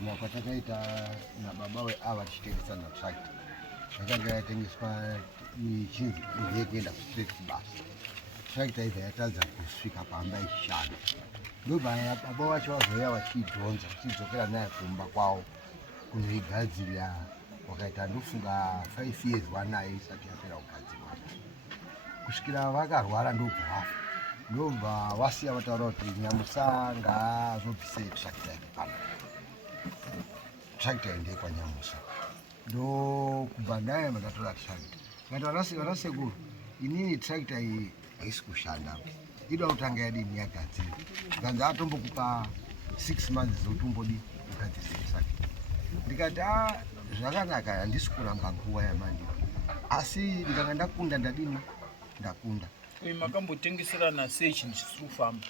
kana kwatakaita nababawe ava tichitengesa natractor yakanga yatengeswa michinzi yekuenda kustraight kubasa. Tractor ibva yatadza kusvika pamba ichishanda, ndobva baba vacho vazoya vachiidhonza vachidzokera naye kumba kwavo kunoigadzirira. Wakaita ndofunga 5 years wanayo isati yapera kugadzirwa. Kusvikira vakarwara ndobva vafa, ndobva vasiya vataura kuti Nyamusa ngaazobvise tractor yake pano. Tractor ndeyekwa Nyamusa, ndokubva ndaye mandatora tractor ngati vana sekuru, inini tractor iyi haisi kushanda, ida kutanga yadini yagadzirwa. Nganzi atombokupa 6 months zotombodi kugadzirisa tractor. Ndikati zvakanaka, handisi kuramba nguva yamandi, asi ndikanga ndakunda ndadini ndakunda. Makambotengeserana sei chinhu chisiri kufamba?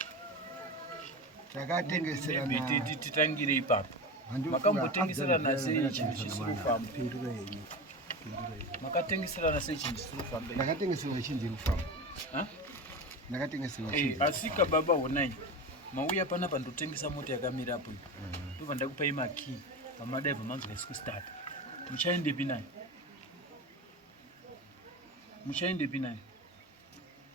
Takatengeserana titangire ipapo. Makambotengeserana sei chinhu chisiri kufamba? Makatengeserana sei chinhu chisiri kufamba? Ndakatengeserwa chinhu chiri kufamba. Ndakatengeserwa chinhu. Asika baba honai, mauya panapa ndotengesa mota yakamira apo. Ndobva ndakupai makey pamadai pamanzwa isi kustart. Muchaendepi nayo? Muchaendepi nayo?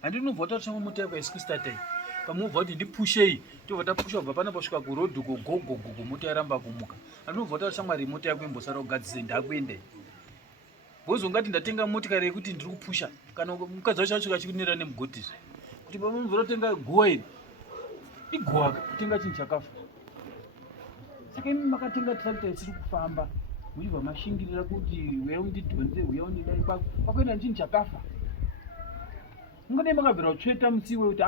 Handinobva tatanga mota yako isi kustart iyi. Pamubva kuti ndipushei, tobva tapusha kubva panapa kusvika kurodhi gogogogo mota yaramba kumuka. Handinobva kuti shamwari mota yako imbosara kugadzisa ndakuendei. Bozongati ndatenga motikari yekuti ndiri kupusha kana mukadzi wacho asvika achikunera nemugodhizo. Kuti pamubva totenga guwa iri. Iguwa kutenga chinhu chakafa. Saka imi makatenga tractor isiri kufamba, muchibva mashingirira kuti uya undidhonze, uya undidai pakuenda chinhu chakafa. Mungadai makabvira kutsveta musiwe kuti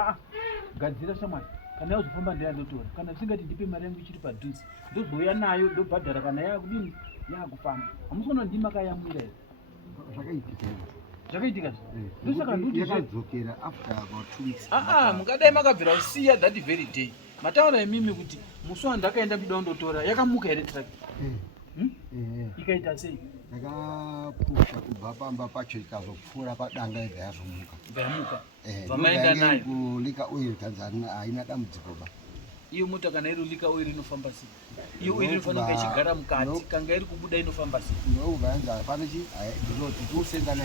gadzira shamwari, kana yazofamba ndeyandotora, kana zvisingati ndipe mari yangu ichiri padhuze, ndozouya nayo ndobhadhara kana yakudini yakufamba. Hamusona ndimi makayamwira here. Zvakaitika ndosaka nduti yakadzokera after about 2 weeks. Mungadai makabvira kusiya that very day. Mataura imimi kuti musi wandakaenda ndida kundotora yakamuka here tractor. Ikaita sei? Yakapusha kubva pamba pacho ikazopfuura padanga yega yazomuka. Yamuka. Vamaenda nayo kulika oil Tanzania haina dambudziko ba. Iyo mota kana iri lika oil inofamba sei? Iyo oil inofanira kunge ichigara mukati, kanga iri kubuda inofamba sei? Ndouvanza panochi ndinoti tosenzana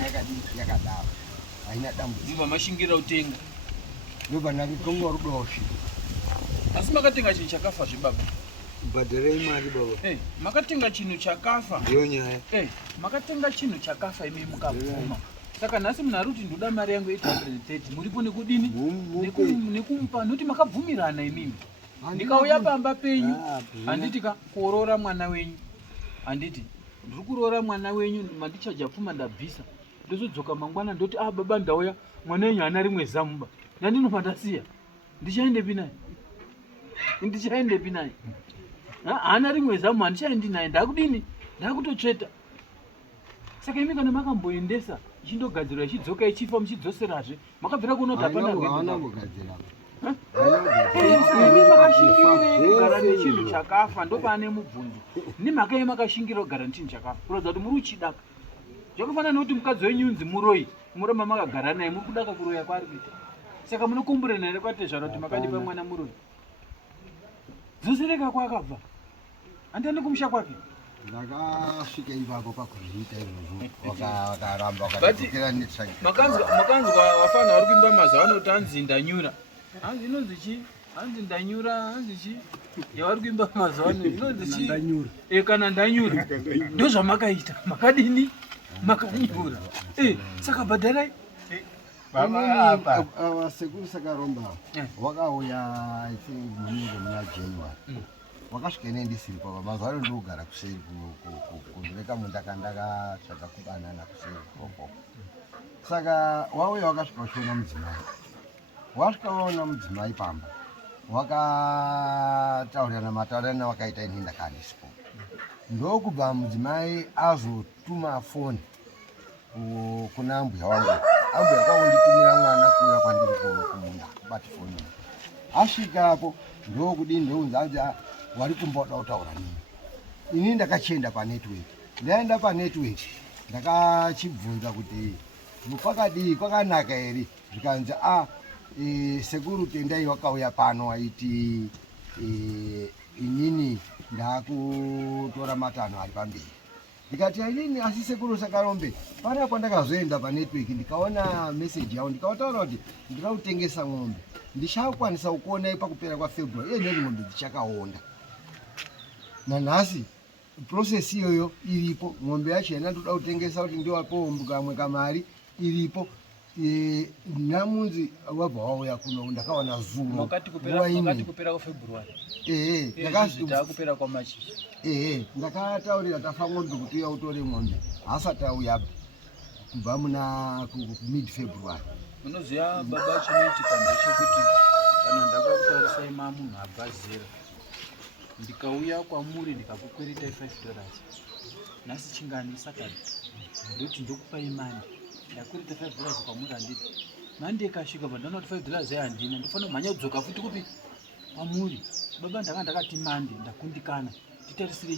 yakadaro haina dambudziko. Ndibva mashingira utenga. Ndobva ndakutonga rudoshi. Asi makatenga chinhu chakafa zvibaba. Bhadharei mari baba. Makatenga chinhu chakafa. Ndiyo nyaya. Makatenga chinhu chakafa imi mukabvuma. Saka nhasi munhu ari kuti ndoda mari yangu 830, muripo nekudini? Nekumupa, noti makabvumirana imimi. Ndikauya pamba penyu, handiti kuroora mwana wenyu. Handiti, ndiri kuroora mwana wenyu, mandichaja pfuma ndabvisa. Ndozodzoka mangwana ndoti baba ndauya, mwana wenyu haana rimwe zamuba. Ndandinofandasiya. Ndichaendepi naye? Ndichaendepi naye? Haana rimwe zamu, handichaendi naye. Ndakudini? Ndakutotsveta. Saka imi kana makamboendesa ichindogadzirwa ichidzoka ichifa muchidzoserazve, makabvira kuona kuti hapana kugadzira. Imi makashingirira kugara nechinhu chakafa, ndopane mubvunzo. Nemhaka yemakashingirira kugara nechinhu chakafa, kurodza kuti muri uchidaka. Zvakafanana nekuti mukadzi wenyu unzi muroyi, muramba makagara naye, muri kudaka kuroya kwaari kuita. Saka munokumburana here kwatezvara kuti makandipa mwana muroyi. Dzosereka kwakabva. Handiyani kumusha kwake. Ndakasvika ipapo pakuzviita izvozvo wakaramba wakadzokera netractor. Makanzwa vafana vari kuimba mazuva ano kuti hanzi ndanyura. Hanzi inonzi chi? Hanzi ndanyura, hanzi chi? Yavari kuimba mazuva ano inonzi chi? Kana ndanyura. Ndozvamakaita. Makadini? Makanyura. Saka bhadharai. Sekuru Sakaromba wakauya muna January. Wakasvika ine ndisiri kwava, mazuva ano ndogara kuseri kunzveka mundakandakatsvaga kubanana kuseri koko. Saka wauya wakasvika uchiona mudzimai. Wasvika waona mudzimai pamba, wakataurirana mataurirana wakaita ini ndakandisipo. Ndokubva mudzimai azotuma foni kuna mbuya wangu. Ambuya kwakunditumira mwana kuuya kwandiri kumunda kubati foni. Asvikapo ndokudini ndounzi anzi wari kumboda kutaura nini. Ini ndakachenda panetwork. Ndaenda panetwork ndakachibvunza kuti mupakadii kwakanaka here. Zvikanzi sekuru tendai wakauya pano waiti inini ndakutora matano ari pamberi. Ndikati inini asi sekuru Sakarombe, pana pandakazoenda panetwork ndikaona message yavo ndikataura kuti ndira kutengesa ng'ombe. Ndichakwanisa kuona pakupera kwaFebruary iye neni ng'ombe dzichakaonda. Nanhasi process iyoyo iripo, ng'ombe yacho yanatoda kutengesa kuti ndiwapo kamwe kamari iripo. Namunzi wabva wauya kuno ndakaona vhungo wakati kupera kwaFebruary ndakupera kwaMachi ndakataurira tafa ng'ombe kuti uya utore ng'ombe asati auya kubva muna mid February. Munoziva baba chinoitika ndechekuti kana ndakakutarisai munhu abva zera ndikauya kwamuri ndikakukweretai $5 nhasi chingani Saturday ndoti ndokupai mani ndakwereta $5 kwamuri handiti mande ikasvika pandaona kuti $5 handina ndofanira kumhanya kudzoka futi kupi kwamuri. Baba ndanga ndakati mande ndakundikana titarisire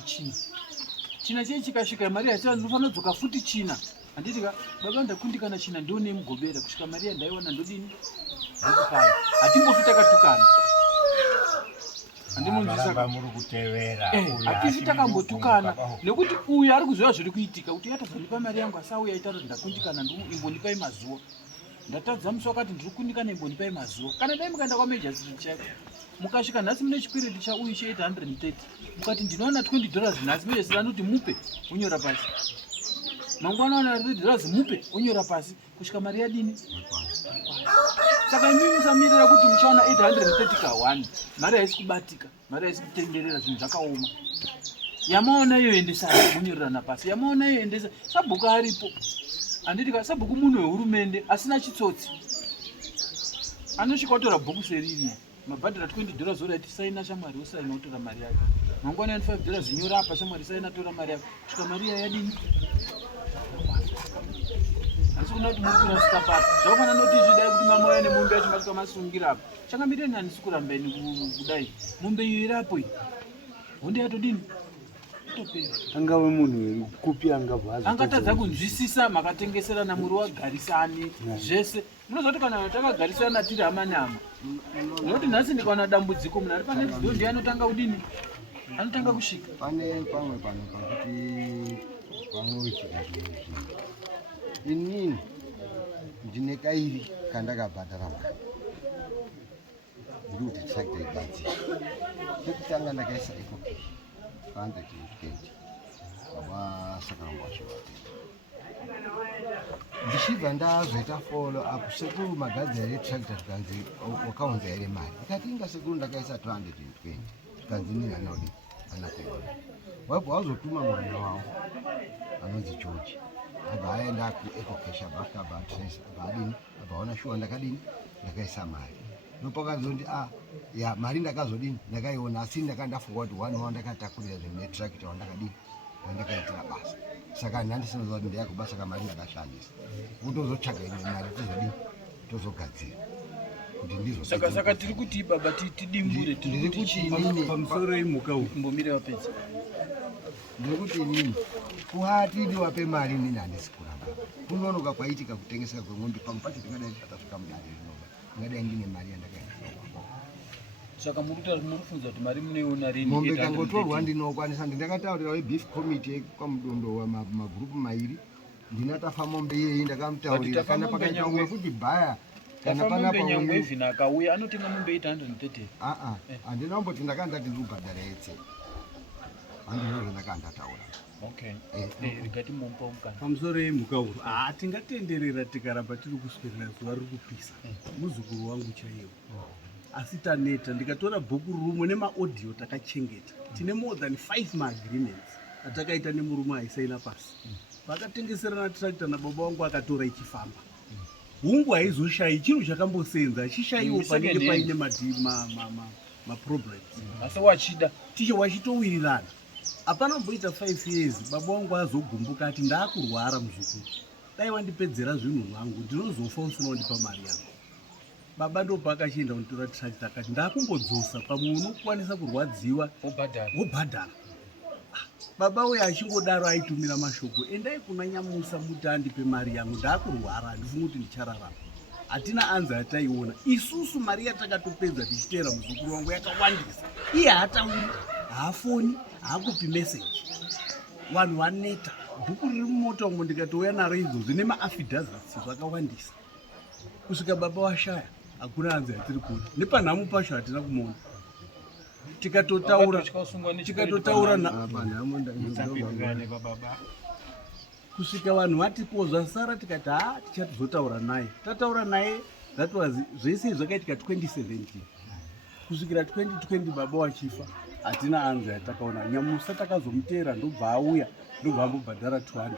China chii chikasvika mari yachira ndofanira kudzoka futi China handiti ka baba ndakundikana China ndione mugobera kusvika mari yandaiona ndodini ndokupaya hatimbofi takatukana hatisi takambotukana nekuti uyu ari kuziva zviri kuitika kuti yatazondipa mari yangu asauya aita kuti ndakundikana imbondipai mazuva ndatadza musi wakati ndiri kundikana imbondipai mazuva kana dai mukaenda kwaMajor chako mukasvika nhasi mune chipiridi chauyu che830 mukati ndinoona $20 nhasi Major anoti mupe unyora pasi mangwana wana $30 mupe unyora pasi kusvika mari yadini. Saka mimi musamirira kuti muchaona 830 ka1 mari haisi kubatika mari haisi kutenderera zvinhu zvakaoma. Yamaona iyo endesai munyorerana pasi yamaona iyo endesa sabhuku aripo handiti ka sabhuku munhu wehurumende asina chitsotsi anosvika kutora bhuku seriri mabhadhara $20 orati saina shamwari wosaina otora mari yake mangwana $5 nyora apa shamwari saina tora mari yake kusvika mari yadini. Asi kuna kuti muri kurasika papi zvakafana noti zvidai kuti mama waya nemombe yacho masvika masungira apa chakamireni handisi kuramba ini kudai mombe iyo irapo iyi honde yatodini topera angave munhu kupi angatadza kunzwisisa makatengeserana muri wagarisani zvese munozoti kana takagarisana tiri hama nehama nokuti nhasi ndikaona dambudziko munhu ari pane ruzivo ndiye anotanga kudini anotanga kusvika pane pamwe pano pakuti pamwe wechikazvinhu inini ndine kairi kandakabhadhara mari ndiri kuti tractor igadzira chekutanga ndakaisa ecocash 120 baba Sakarombe wachivatenda ndichibva ndazoita follow up sekuru magadzira etractor zvikanzi wakaunza here mari akati inga sekuru ndakaisa 220 zvikanzi nini anaudi anakuona wabva wazotuma mwana wavo anonzi George abva aenda kuecocash abva atrace abva adini abva aona shuwa ndakadini ndakaisa mari nopakazoti ya mari ndakazodini ndakaiona asi ndakandafunga kuti one ndakatakurira zvinhu netractor wandakadini wandakaitira basa saka handisinoziva kuti ndeyakubasa kamari ndakashandisa kutozotsvaga imwe mari tozodini tozogadzira kuti ndizo saka tiri kuti baba tidimbure ndiri kuti inini pamusoro imhuka mbomire wapedza ndiri kuti inini kuhatiri wape mari inini handisi kuramba kunonoka kwaitika kutengeseka kweng'ombe pamwe pacho tingadai tichatasvika mudare rinova ndingadai ndine mari yandakaenda saka murifunza kuti mari munoiona rini mombe kangotorwa ndinokwanisa ndindakataurira webeef committee kwamudondo wamagrupu mairi ndinatafa mombe iyeyi ndakamutaurira kana pakaita umwe futi bhaya kana panapa nyangwe vhina akauya anotenga mombe 830 handina kumboti ndakandati ndiri kubhadhara yetse handizvo zvandakandataura rigati mompa mukana pamusoro yemhuka huru hatingatenderera tikaramba tiri kuswedera zuva riri kupisa muzukuru wangu chaiwo asi taneta ndikatora bhuku rumwe nemaaudio takachengeta tine more than 5 maagreements atakaita nemurume aisaina pasi vakatengeserana tractor nababa wangu akatora ichifamba hungu haizoshayi chinhu chakambosenza chishaiwo panenge paine maproblems asi wachida ticho wachitowirirana hapana kumboita 5 years baba wangu azogumbuka ati ndaakurwara muzukuru dai wandipedzera zvinhu zvangu ndinozofa usina wandipa mari yangu baba ndopa akachienda kunditora tractor akati ndakumbodzosa pamwe unokwanisa kurwadziwa wobhadhara baba uyo achingodaro aitumira mashoko endai kuna Nyamusa muti andipe mari yangu ndaakurwara handifungi kuti ndichararama hatina anza ataiona isusu mari yatakatopedza tichiteera muzukuru wangu yakawandisa iye hatauri haafoni, haakupi meseji. Vanhu vaneta. Bhuku riri mumota umo ndikatouya naro izvozvi nemaafidhavhitsi zvakawandisa. Kusvika baba washaya, hakuna hanzi hatiri kuda. Nepanhamo pacho hatina kumuona. Tikatotaura kusvika vanhu vati zvasara tikati tichatizotaura naye. Tataura naye zvese zvakaitika 2017. Kusvikira 2020 baba wachifa hatina hanzi yatakaona. Nyamusa takazomuteera ndobva auya ndobva ambobhadhara 200.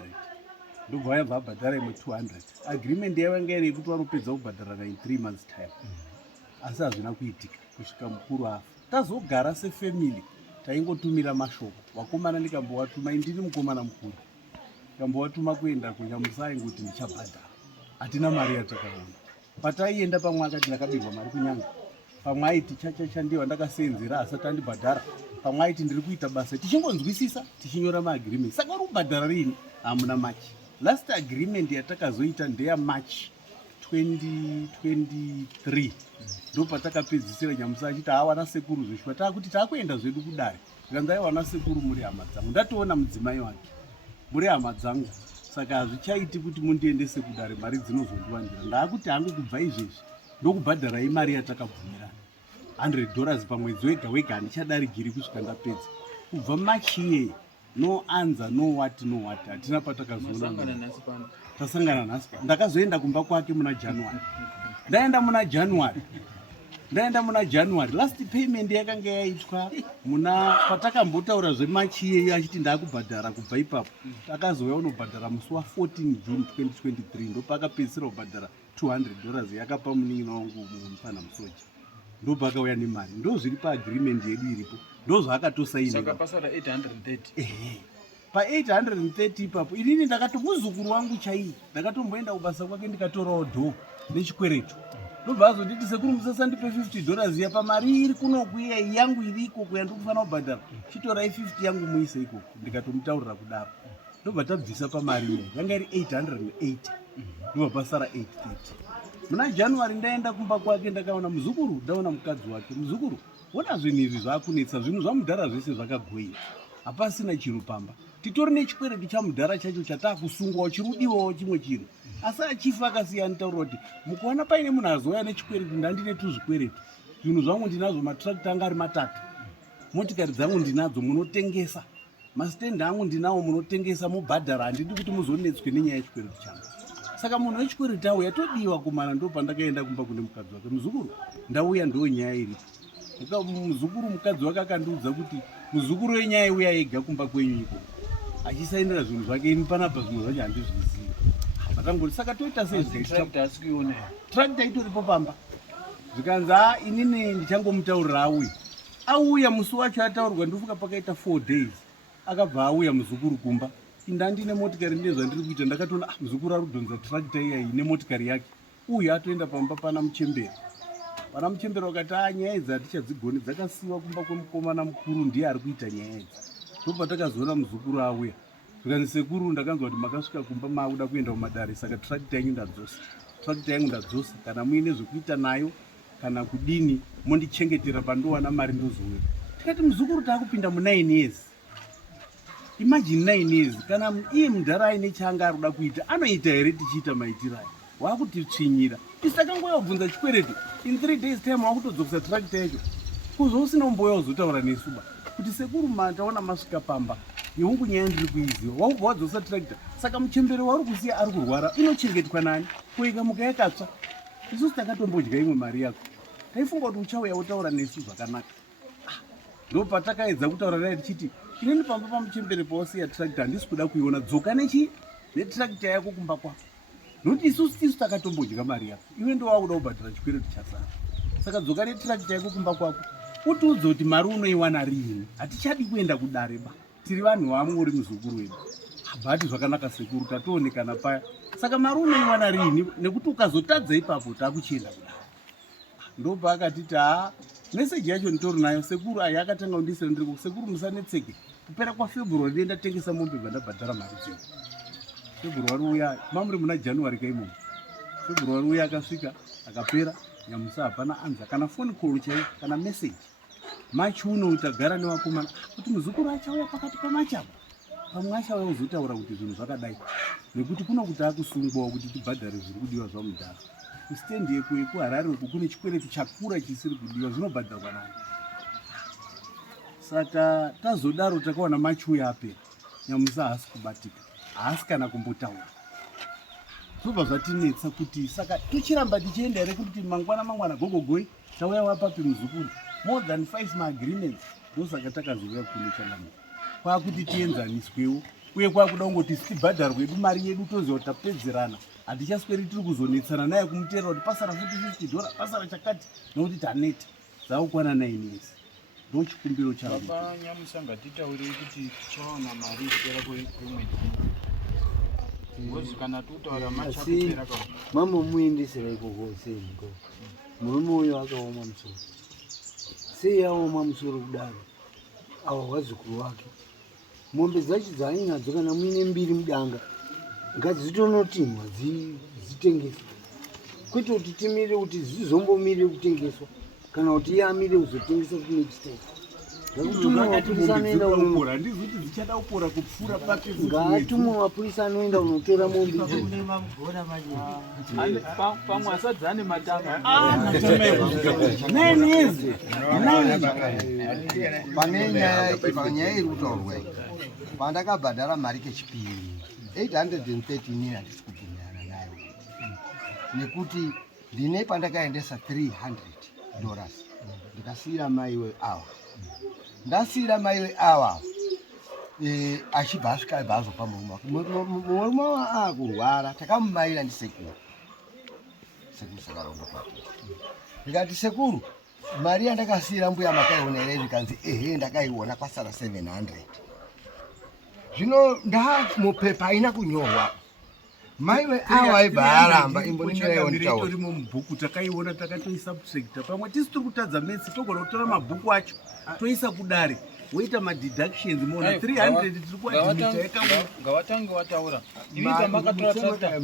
Ndobva yabva abhadhara imwe 200. Agreement yavanga iri yekuti vanopedza kubhadharana in 3 months time. Asi hazvina kuitika kusvika mukuru afa. Tazogara sefamily taingotumira mashoko. Vakomana ndikambowatuma, indini mukomana mukuru. Ndikambowatuma kuenda kuNyamusa aingoti ndichabhadhara. Hatina mari yatakaona. Pataienda pamwe akati ndakabirwa mari kunyanga. Pamwe aiti chandiwa ndakasenzera asati andibhadhara. Pamwe aiti ndiri kuita basa tichingonzwisisa tichinyora maagreement. Saka uri kubhadhara rini? Hamuna machi. Last agreement yatakazoita ndeya March 2023. Ndopatakapedzisira Nyamusa achiti wana sekuru zveshwa takuti takuenda zvedu kudare. Nganzai wana sekuru muri hama dzangu. Ndatoona mudzimai wake. Muri hama dzangu. Saka hazvichaiti kuti mundiendese kudare mari dzinozondiwandira. Ndakuti hangu kubva izvezvi ndokubhadhara imari yatakabvumirana. $100 pamwedzi wega wega handichadarigiri kusvika ndapedza. Kubva March iye no answer no what hatina patakazoona. Tasangana nhasi pano. Ndakazoenda kumba kwake muna January. Ndaenda muna January. Last payment yakanga yaitwa muna patakambotaura zveMarch iye achiti ndakubhadhara kubva ipapo. Takazouya unobhadhara musi wa 14 June 2023 ndopakapedzisira kubhadhara $200 yakapa munin'ina wangu mufana musoja. Ndopakauya nemari. Ndozviri paagreement yedu iripo. Ndozvaakatosaina. Saka pasara 830. Pa 830 ipapo inini ndakatomuzukuru wangu chaiye ndakatomboenda kubasa kwake ndikatorawo dho nechikweretu. Ndobva azonditi sekuru musasandipe $50 ya pamari iri kunokuya yangu iriko kuya ndikufana kubhadhara. Chitorai 50 yangu muise ikoko. Ndikatomutaurira kudaro. Ndobva tabvisa pamari iyi. Yanga iri 880. Ndobva pasara 830. Muna January ndaenda kumba kwake ndakaona muzukuru, ndaona mukadzi wake. Muzukuru, ona zvinhu izvi zvakunetsa, zvinhu zvamudhara zvese zvakagoya. Hapasina chiro pamba. Titori nechikwereti chamudhara chacho chatakusungwawo chirudiwawo chimwe chiro. Asi achifa akasiya anitaurira kuti mukuona paine munhu azouya nechikwereti ndandine tuzvikwereti. Zvinhu zvangu ndinazvo, matractor anga ari 3. Motikari dzangu ndinadzo munotengesa. Masitendi angu ndinawo munotengesa mubhadhara. Handidi kuti muzonetswe nenyaya yechikwereti changu. Saka munhu wechikwereti auya todiwa kumana. Ndopandakaenda kumba kune mukadzi wake. Muzukuru, ndauya ndo nyaya iripo. Muzukuru mukadzi wake akandiudza kuti muzukuru wenyaya uya ega kumba kwenyu iko. Achisaindira zvinhu zvake ini panapa zvinhu zvacho handizvizivi. Matangoti saka toita sezvikuona. Tractor itoripo pamba. Zvikanzi inini ndichangomutaurira auya musi wacho ataurwa ndofuka pakaita 4 days. Akabva auya muzukuru kumba. Ndandine motikari ndine zvandiri kuita ndakatoona muzukuru ari kudhonza tractor iya ine motikari yake. Uyu atoenda pamba pana muchemberi. Pana muchemberi wakati nyaya idzi hatichadzigoni dzakasiyiwa kumba kwemukomana mukuru ndiye ari kuita nyaya idzi. Ndopatakazoona muzukuru auya. Zvikanzi sekuru ndakanzwa kuti makasvika kumba makuda kuenda kumadare saka tractor yangu ndadzosa. Tractor yangu ndadzosa kana muine zvekuita nayo kana kudini mondichengetera pandowana mari ndozouya. Tikati muzukuru taakupinda mu9 years. Imagine 9 years kana iye mudhara aine chaanga ari kuda kuita anoita here tichiita maitirayo. Wakutitsvinyira. Tisakangoya kubvunza chikwereti. In 3 days time wakutodzokisa tractor yacho. Kuzvo usina umboya uzotaura nesuba. Kuti sekuru taona masvika pamba. Yehungu nyaya ndiri kuiziva. Wakubva wadzosa tractor. Saka muchemberi wauri kusiya ari kurwara inochengetwa nani? Kuika muka yakatsva. Isusu takatombodya imwe mari yako. Taifunga kuti uchauya wotaura nesu zvakanaka. Ndopatakaedza kutaura naye tichiti inini pamba pamuchemberi pausiya tractor handisi kuda kuiona. Dzoka netractor yako kumba kwako. Nokuti isusu takatombodya mari yako. Iwe ndo wakuda kubhadhara chikwereti chasara. Saka dzoka netractor yako kumba kwako. Utiudze kuti mari unoiwana rini? Hatichadi kuenda kudare ba. Tiri vanhu vamwe uri muzukuru wedu. Bhati zvakanaka sekuru tatoonekana paya. Saka mari unoiwana rini? Nekuti ukazotadza ipapo takuchienda kudare. Ndobva akatiti meseji yacho nditori nayo sekuru akatanga kundisira ndiri sekuru musanetseke. Kupera kwaFebruary ndienda tengesa mombe ndabhadhara mari dzenyu. February uya mamuri muna January kaimo. February uya akasvika akapera Nyamusa hapana anza kana phone call chaiyo kana message. machi uno utagara nevakomana kuti muzukuru achauya pakati pamachapa pamwe achauya uzotaura kuti zvinhu zvakadai nekuti kuno kuti akusungwawo kuti tibhadhare zviri kudiwa zvamudhara kusitendi yekuharare uku kune chikwereti chakura chisiri kudiwa zvinobhadharwa nani. Saka tazodaro takaona machi uya apera nyamusa haasi kubatika haasi kana kumbotaura zvobva zvatinetsa kuti saka tochiramba tichienda here kuti mangwana gogogoi tauya wapapi muzukuru more than 5 maagreements ndosaka takazouya kuno changamira kwakuti tienzaniswewo uye kwakuda kungoti tibhadharwe edu mari yedu toziva kuti tapedzerana hatichasweri tiri kuzonetsana naye kumuteerera kuti pasara $50 pasara chakati nokuti taneta dzakukwana 9 years ndochikumbiro chanyamusa ngatitaurei kuti tichawana mari kupera kwemwedzi ngozi kana tutaura machapera mama muendesera ikoko seniko murume uyo akaoma musoro sei aoma musoro kudaro awa wazukuru wake mombe dzacho dzainadzo kana muine mbiri mudanga ngadzitonotimwa dzitengeswa kwete kuti timire kuti dzizombomire kutengeswa kana kuti iye amire kuzotengesa kune chiteka handizoti dzichada kupora kupfuura pake ngatumwe mapurisa anoenda kunotora mombe pamwe asadzi ane matanga pane nyaya iri kutaurwa pandakabhadhara mari kechipiri 813 handisi kubvumirana nayo nekuti ndine pandakaendesa $300 ndikasiyira maiwe awa ndasiyira maiwe awa achibva asvika abva azopa murume aakurwara takamumaira ndisekuru sakaronga kwake ndikati sekuru mari yandakasiyira mbuya makaiona here zvikanzi ehe ndakaiona kwasara 700 zvino ndamupepa aina kunyorwa maiwe awa aibva aramba imbonitorimo mubhuku takaiona takatoisubjecta pamwe tisi tiri kutadza metsi togona kutora mabhuku acho toisa kudare woita madeductions mona 300 tiri kuadimita yakaungawatange wataura ivi pamakatora tractor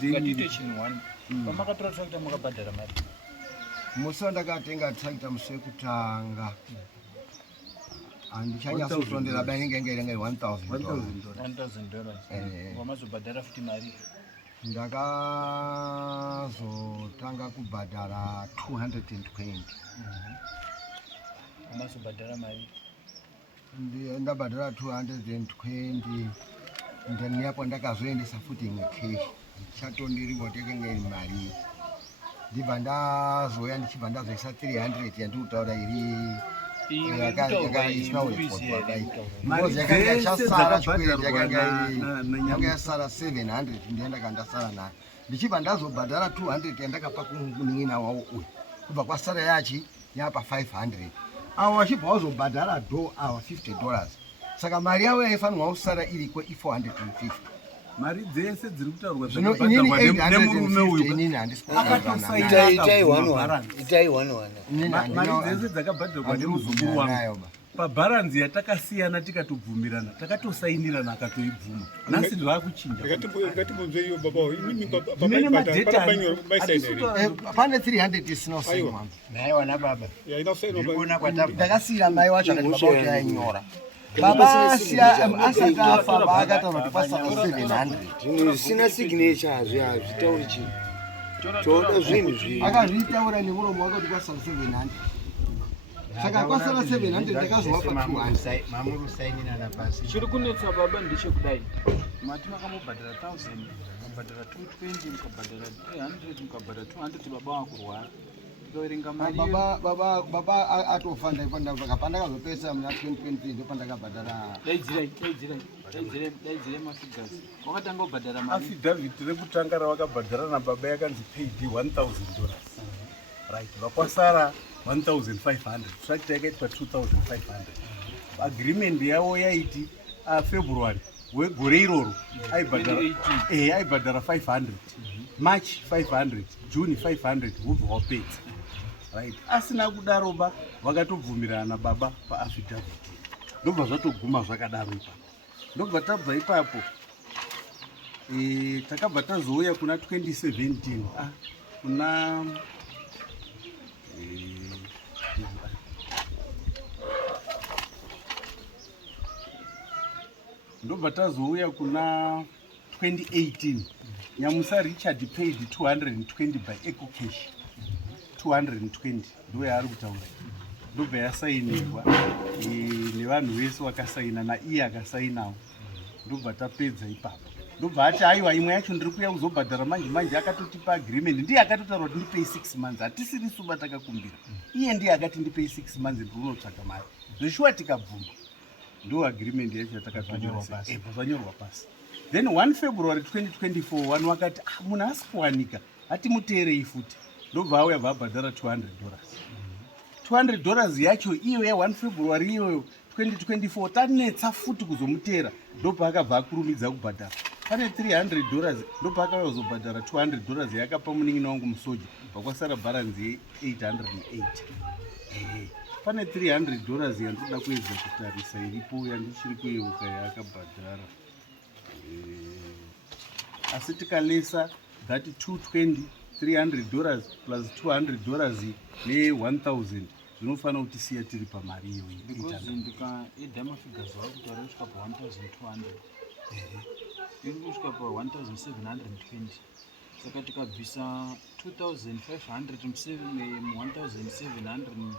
ngatite chinhu 1 pamakatora tractor makabhadhara mari musi wandakatenga tractor musi wekutanga handichanyasotondera dai inenge irenga $1,000 wamazobhadhara futi mari ndakazotanga kubhadhara 220 wamazobhadhara mari ndabhadhara 220 ndaniyapo ndakazoendesa futi imwe keshi chatondiriwa tekenge iri mari ndibva ndazoya ndichibva ndazoisa 300 yandikutaura iri yanga yasara 700 ndiendaka ndasara nayo ndichibva ndazobhadhara 200 yandakapa kunin'ina wawo uyu kubva kwasara yachi yapa 500 awa wachibva wazobhadhara do awa $50 saka mari yavo yaifanirwa kusara iri kwe450 mari dzese dziri kutaurwa nemurume uyu mari dzese dzakabhadharwa nemuzukuru wangu pabharanzi yatakasiyana tikatobvumirana takatosainirana akatoibvuma nhasi ndaakuchinja pane 300 isina usainwa ndakasiyira mai wacho akati baba kuti ainyora baba asati afa vaakataura kuti pasara 700 zvinhu zvisina signature hazvitauri chinhu toda zvinhu akazvitaura nemuromo wake kuti pasara 700 saka kwasara 700 ndakazovapa 200 chiri kunetsa baba ndechekudai mati makamubhadhara 1000 mukabhadhara 220 mukabhadhara 300 mukabhadhara 200 baba wakurwara tikaverenga mari baba atofa pandakazopesa muna 2023 ndopandakabhadhara daidzire mafigures wakatanga kubhadhara mari affidavit rekutanga rawakabhadhara nababa yakanzi paid $1,000 right vakwasara 1,500 tractor yakaitwa 2,500 agreement yavo yaiti February wegore iroro aibhadhara 500 March 500 June 500 hubva wapedza right asina kudaroba vakatobvumirana baba paaffidavit ndobva zvatoguma zvakadaro ipapo ndobva tabva ipapo takabva tazouya kuna 2017 kuna ndobva tazouya kuna 2018 Nyamusa Richard paid 220 by EcoCash 220 ndo yaari kutaura ndobva yasainirwa nevanhu vese vakasaina naiye akasainawo ndobva tapedza ipapo ndobva ati aiwa imwe yacho ndiri kuya kuzobhadhara manje akatotipa agreement ndiye akatotaura kuti ndipei 6 months hatisiri suba takakumbira iye ndiye akati ndipei 6 months ndikunotsvaka mari zveshuwa tikabvuma ndo agreement yacho yatakazvanyorwa pasi then 1 February 2024 vanhu vakati munhu asi kuwanika hatimuteerei futi ndobva auya bhabhadhara $200 yacho iyo ya1 February iyoyo 2024 tanetsa futi kuzomuteera ndobva akabva akurumidza kubhadhara pane $300 ndobva akauya kuzobhadhara $200 yakapa munin'ina wangu musoja vakwasara bharanzi ye808 pane $300 yandoda kuedza kutarisa iripo yandichiri kuyeuka yaakabhadhara asi tikalesa that 220 $300 plus $200 ne1000 zvinofanira kuti siya tiri pamari iyoyi because ndikaedha mafigures vari kutaura kusvika pa 1200 iri kusvika pa 1720 saka tikabvisa 2500 1700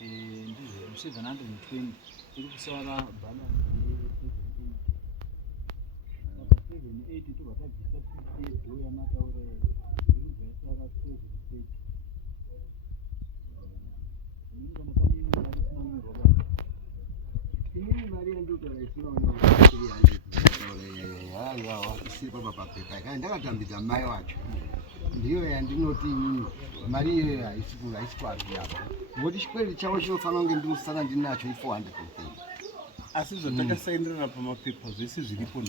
ndizvo 720 iri kusara balance saka 78 tobva tabvisa 50 do yamataura iri kubva yasara 1230 imweni mari yandotaura isiripa papepa kana ndakatambidza mai wacho ndiyo yandinoti mari iyoyo haisi kuaruyapa ngokuti chikwedi chavo chinofanira kunge ndinosara ndinacho i430 asi zvatakasainirana pamapepa zvese zviripo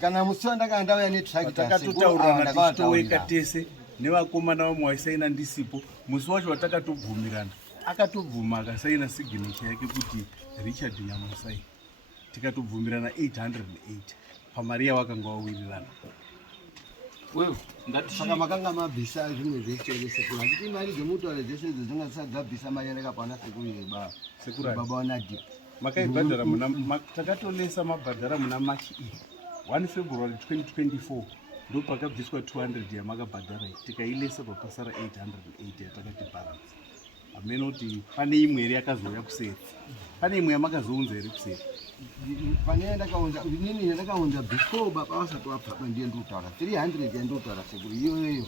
kana musi wandakanga ndauya netractortakatotaurana tichitoweka tese nevakomana vamwe waisaina ndisipo musi wacho watakatobvumirana akatobvuma akasaina signature yake kuti Richard Nyamusai tikatobvumirana 808 pamari yavakanga wawirirana saka makanga mabvisa zvimwe zvese sekuru handiti mari dzemutaura dzese idzo dzanga dzisati dzabvisa mari yandakapana sekuru baba wanadhi makaibhadhara takatolesa mabhadhara muna March 1 February 2024 ndo pakabviswa 200 yamakabhadhara tikailesa papasara 808 yatakati balance hamene kuti pane imwe here yakazouya kuseri pane imwe yamakazounza here kuseri pane nini yandakaunza before baba vasati vapfaba ndiye ndikutaura 300 yandikutaura sekuru iyoyo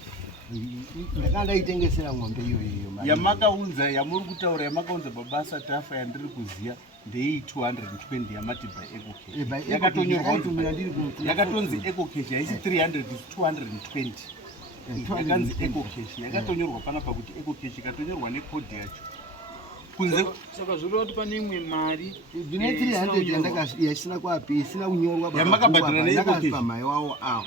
ndakanga ndaitengesera ng'ombe iyoyo yamakaunza yamuri kutaura yamakaunza baba asati afa yandiri kuziya ndei 220 yamati by EcoCash yakatonzi EcoCash haisi 300 220 yakanzi EcoCash yakatonyorwa panapa kuti EcoCash ikatonyorwa nekodhi yacho kunze saka zvoreva kuti pane imwe mari ndine 300 yasina kuapi isina kunyorwa yamakabhadhara neEcoCash mai wavo avo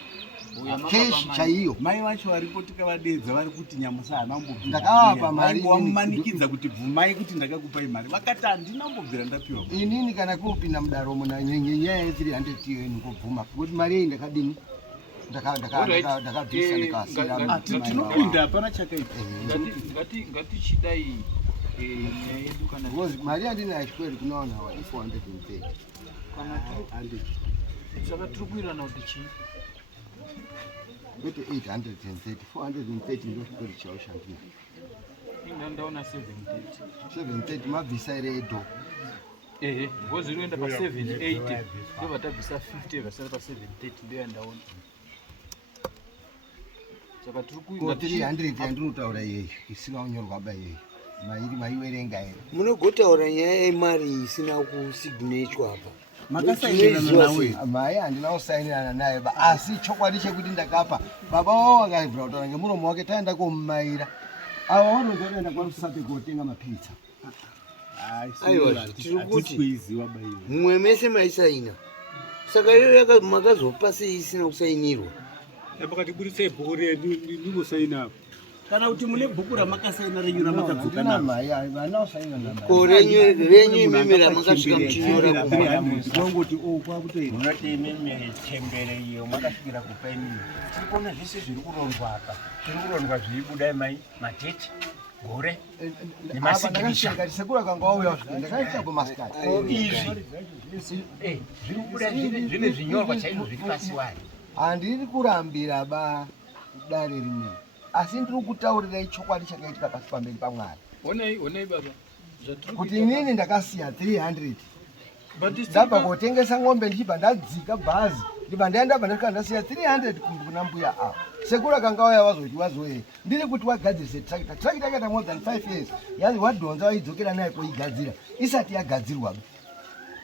cash chaiyo mai vacho varipo tikavadedza vari kuti Nyamusa haana ndakavapa mari wamumanikidza kuti bvumai kuti ndakakupai mari vakati handina kumbobvira ndapiwa inini kana kupinda mudaro muna nyaya ye300 iyo inokubvuma kuti mari iyi ndakadini ndakabvisa ndikasira tinopinda hapana chakaita ngatichidai nyaya yedu kana mari yandinayo chikweri kunaona hawa i430 saka tiri kuirana kuti chii kwete 830 430 ndo chikweri chaushandira ndaona 730 mabvisa ire edo because iri kuenda pa 780 ndobva tabvisa 50 vasara pa 730 ndo yandaona saka tiri kuinga 300 yandinotaura iyeyo isina kunyorwa ba iyeyo maiwerenga here munogotaura nyaya yemari isina kusignechwa apa makasainirana nawe mai handina kusainirana naye asi chokwadi chekuti ndakapa baba wavo vakabvira kutaura ngemuromo wake taenda komumaira ava vanonzi vakaenda kwaRusate kotenga mapizza aiwa tiri kuti mumwe mese maisaina saka iyo makazopa sei isina kusainirwa pakatibudisei bhuku redu ndingosaina apo kana kuti mune bhuku ramakasaina renyu ramakadzoka ko renyu imimi ramakasvika muchinyora ndongoti kwakutoita munoti imimi chembere iyo makasvikira kupa imimi tiri kuona zvese zviri kurondwa apa zviri kurondwa zveibudai mai madheti gore Apa ndakasiyaka tisekura kanga wauya ndakaita kumasikati. izvi zviri kubuda zvine zvinyorwa chaizvo zviri pasi wari Handiri kurambira ba dare rimwe. Asi ndiri kutaurirai chokwadi chakaitika pasi pamberi paMwari. Onei baba. Kuti inini ndakasiya 300. Ndabva kotengesa ng'ombe ndichibva ndadzika bhazi. Ndibva ndaenda ndasvika ndasiya 300 kuna mbuya ava. Sekura kanga wauya wazoe. Ndiri kuti wagadzirise tractor. Tractor yakaita more than 5 years. Yazi wadhonza waidzokera nayo kuigadzira. Isati yagadzirwa.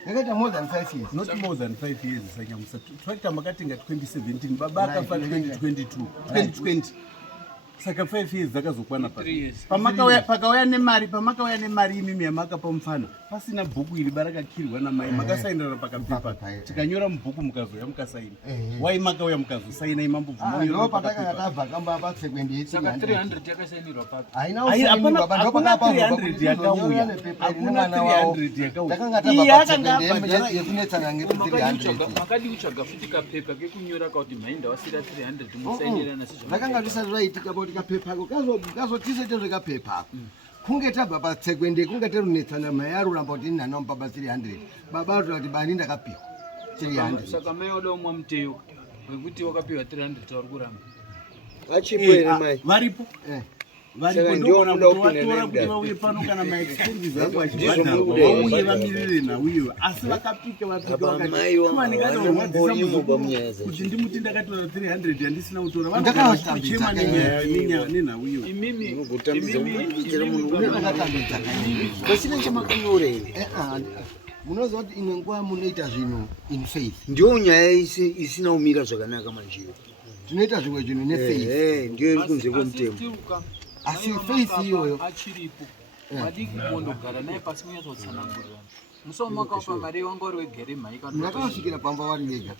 Yakaita more than 5 years. Not more than 5 years Sanyamusa. Tractor makatenga 2017 baba akafa 2020. Saka 5 years dzakazokwana pasi. Pakauya nemari imimi yamakapa mufana. Pasina bhuku iri barakakirwa namai. Makasainira pakapepa. Tikanyora mubhuku mukazoya mukasaina. Wai makauya mukazosaina imambo bvuma. Ndo pataka tabva kamba pa 300 saka 300 yakasainirwa papi. Haina usainirwa bando pakapa 300 yakauya. Hakuna 300 yakauya. Takanga tabva pa yekunetsana nge 300. Makadi uchaga futi kapepa kekunyora kuti mainda wasira 300 musainirana sizvo. Takanga tisati zvaitika kuti kapepa kazotisete zvekapepa. Kunge tabva patsekwende kunge terunetsana mai aruramba kuti nana mupapa 300. Baba aroti bani ndakapiwa 300. Saka mai oda umwe muteyo wekuti wakapiwa 300 vari kuramba. Achipwere mai. Varipo. Varipo ndokona kuti watora kuti vauye pano kana maexpenses ako achibhadharwa vauye vamirire nauyo asi vakapika vakati kumanikanaorwadzisa muzukuru kuti ndimuti ndakatora 300 yandisina kutora vanochema nenhauyo pasina chamakanyorei. Munoziva kuti imwe nguva munoita zvinhu in faith. Ndiyo nyaya isina kumira zvakanaka manjiyo. Tinoita zvimwe zvinhu nefaith. Ndiyo iri kunze kwemutemo. Asi faith iyoyo achiripo madiki kundogara naye pasi munyatsoutsanangurira musomo makapa mari wanga uri wegerema ndakasvikira pamba vari vega.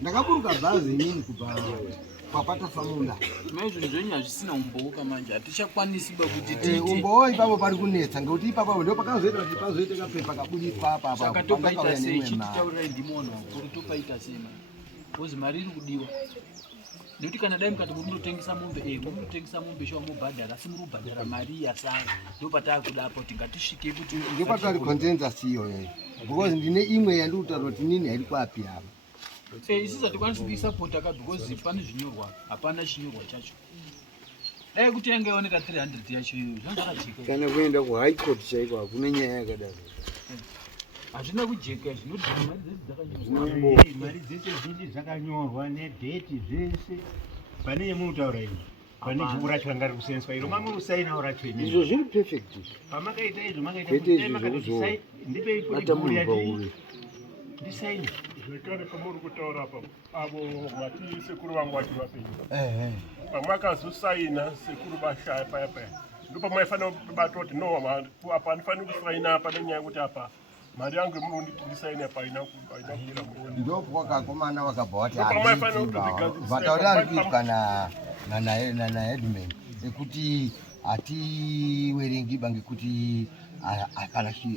Ndakaburuka bhazi inini kubva kwapata famunda. mai zvinhu zvenyu hazvisina umbouka manje hatichakwanisi kuti tiite umboo ipapo pari kunetsa ngekuti ipapo ndo pakazoita kuti pazoite kapepa kabudiswa apa saka topaita sei chititaurirai ndimono kuti topaita sei kozi mari iri kudiwa nekuti kana dai mukati munotengesa mombe munotengesa mombe shova mubhadhara asi muri kubhadhara mari yasara ndopataakudapo kuti ngatisvike kuti ndopatari consensus iyoyo because ndine imwe yandikutaura kuti nini hairi kuapi apa. Isisi hatikwanisi kuisapota ka because pane zvinyorwa hapana chinyorwa chacho. Dai kuti yange yaoneka 300 yacho iyo zvangakajeka. Kana kuenda kuhigh court chaiko hakuna nyaya yakadaro. Hazvina kujeka zvinoti mari dzese zhinji dzakanyorwa nedheti zvese pane yemunotaura ino pane bhuku racho ranga riri kusenzeswa iro mamurusainawo racho imwe Izvo zviri perfect. pamakaita izvo makaita ndipei kuti ndisaini zvekare pamuri kutaura apa avo vati sekuru vangu vati vapenyu pamakazosaina sekuru vashaya paya paya ndopamaifanira kubata kuti no apa handifaniri kusaina apa nenyaya yekuti apa mari yangu yemunhu ndisaine apa haina kuira muoni ndopwakakomana vakabva vati vatauri ari kuitwa naheadman ekuti hatiwerengiba ngekuti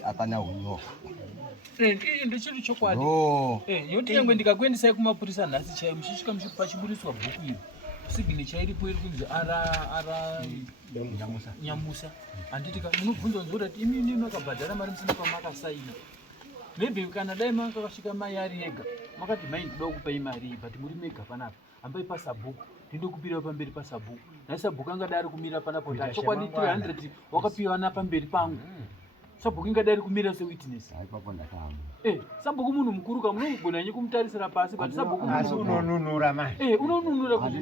hapana unyorwa. Ndichiri chokwadi yoti nyangwe ndikakuendesai kumapurisa nhasi chai muchisvika pachiburiswa bhuku iri signature iripo iri kunzi ara nyamusa handiti munobvunza nzora kuti imini makabhadhara mari musina pamakasaina maybe kana dai makasvika mai ari yega makati mai ndinoda kukupai mari but muri mega panapa hambai pasabhuku ndinokupira pamberi pasabhuku nhai sabhuku angadai ari kumira panapo chokwadi 300 wakapiwa napamberi pangu sabhuku ingadai kumira sewitness ipapo ndakahamba sabhuku munhu mukuru kamunogona nyi kumutarisira pasi but sabhuku unonunura manje unonunura kuti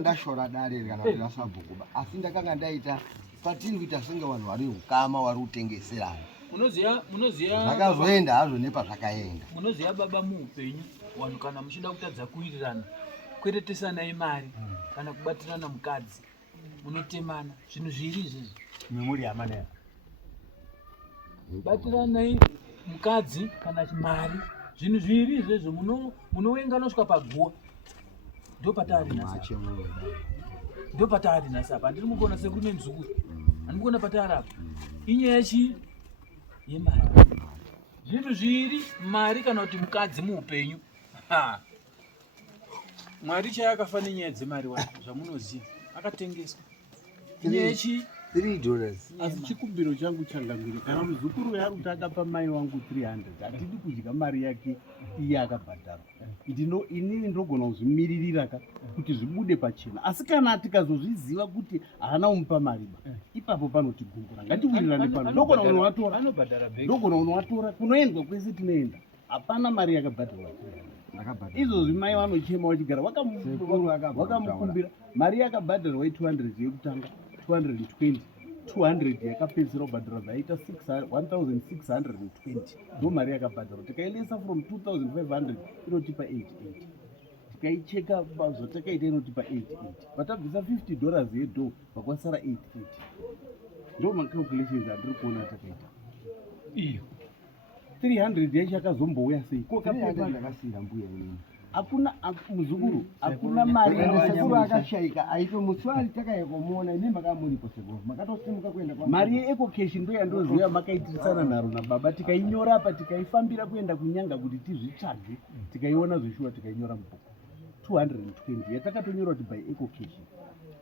ndashora dare kana kuti sabhuku asi ndakanga ndaita patiri kuita senge vanhu vari ukama vari kutengeserana munoziya zvakazoenda hazvo nepazvakaenda. Munoziya baba muupenyu vanhu kana muchida kutadza kuwirirana kweretesanai mari kana kubatirana mukadzi munotemana zvinhu zviri izvizvi memuri hamana batiranai mukadzi kana mari zvinhu zviri izvezvo munowenga nosvika paguwa ndopataari nhasi apa handiri mukuona sekuri nemuzukuru handikuona pataari apa inyaya chii yemari zvinhu zviri mari kana kuti mukadzi muupenyu Mwari chayakafa nenyaya dzemari wacho zvamunoziva akatengeswa. Nyechi $3. Asi chikumbiro changu changamire kana muzukuru yaruti akapa mai wangu 300 hatidi kudya mari yake iye akabhadharwa. Inini ndogona kuzvimiririra kuti zvibude pachena. Asi kana tikazozviziva kuti haana kumupa mariba, ipapo panotigungura. Ngatiwirirane pano. Ndogona unowatora kunoendwa kwese tinoenda. Hapana mari yakabhadharwa. Izvozvi mai vanochema vachigara vakamukumbira mari yakabhadharwa 200 yekutanga, 220, 200 yakapedzisira kubhadharwa zvaita 1620. Ndo mari yakabhadharwa. Tikailesa from 2500 inotipa 88. Tikaicheka zvotakaita inotipa 88. Patabvisa $50 yedho pakwasara 88. Ndo macalculations andiri kuona takaita. iyo 300 yacho akazombouya sei? Ndakasiya mbuya inini. Hakuna muzukuru, hakuna mari Sekuru akashaika aito mutswari takayekomuona ine makamulipo sekuru. Makatosimuka kuenda kwa mari yeEco Cash ndo yandoziva makaitiritsana naro nababa, tikainyora apa tikaifambira kuenda kunyanga kuti tizvitsvage, tikaiona zveshuwa tikainyora mubhuku 220 yatakatonyora kuti by Eco Cash.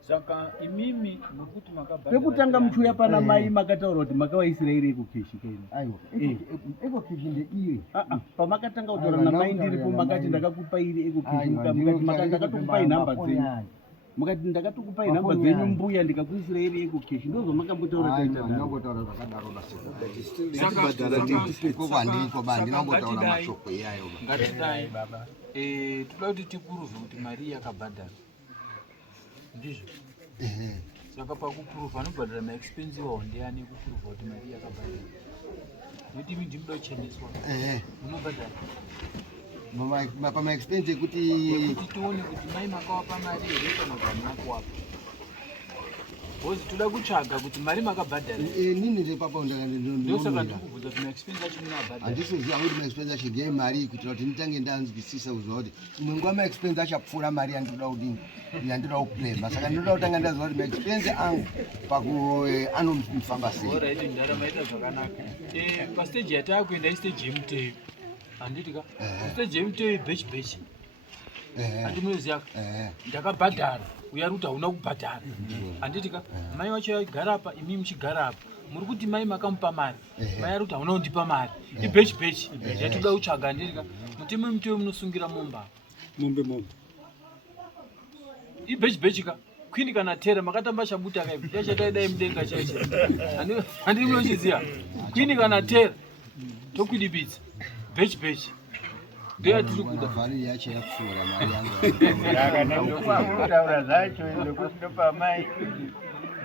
saka imimi nokuti makabhadhara Pekutanga muchuya pana mai makataura kuti makavaisira ire Eco Cash kaini. Aiwa, Eco Cash ndeiyo. Pamakatanga kutaura namai ndiripo makati ndakakupa ire Eco Cash, mukati ndakatokupai nhamba dzenyu. Mukati ndakatokupai nhamba dzenyu mbuya ndikakuisira ire Eco Cash. Ndozvo makambotaura taita naro. Ndinongotaura zvakadaro basi. Saka bandiko bandi ndinongotaura mashoko iyayo. ngatidai baba toda kuti tipuruve kuti mari yakabhadhara ndizvo. Saka pakupuruva anobhadhara maexpensive ndiani kupuruva kuti mari yakabhadhara nekuti imi ndinoda kucheneswa unobhadhara pamaexpense ekuti tione kuti mai makawapa mari here kana kuti hamuna kuwapa. Bhozi toda kutsvaga kuti mari makabhadhara. nini repapa Ndosaka tikubvunza kuti maexpense acho munabhadhara. handisiziva kuti maexpense acho ngeemari kuitira kuti nditange ndanzwisisa kuziva kuti imwe nguva maexpense achapfuura mari yandinoda kudini yandinoda kukurema. Saka ndinoda kutanga ndaziva kuti maexpense angu anofamba sei. Alright, ndarama ita zvakanaka. Pastage yatakuenda istage yemuteyo. Handitika? Stage yemuteyo batch. Handinoziva. Ndakabhadhara. Uyaruta hauna kubhadhara. Handitika? Mai wacho aigara apa, imi muchigara apa. Muri kuti mai makamupa mari. Mai aruta hauna kundipa mari. Batch. Yatoda kutsvaga handitika? Mutemo muteyo munosungira momba. Mombe. Batch ka. Queen kana tera makatamba shabuta kai. Yachataidai mudenga chaiche. Handiri munochiziva. Queen kana tera. Tokwidibidza. Batch. Ndeya tiri kuda. Mari yacho yapfuura mari yangu. Yakanokuamutaura zvacho nekuti ndopa mai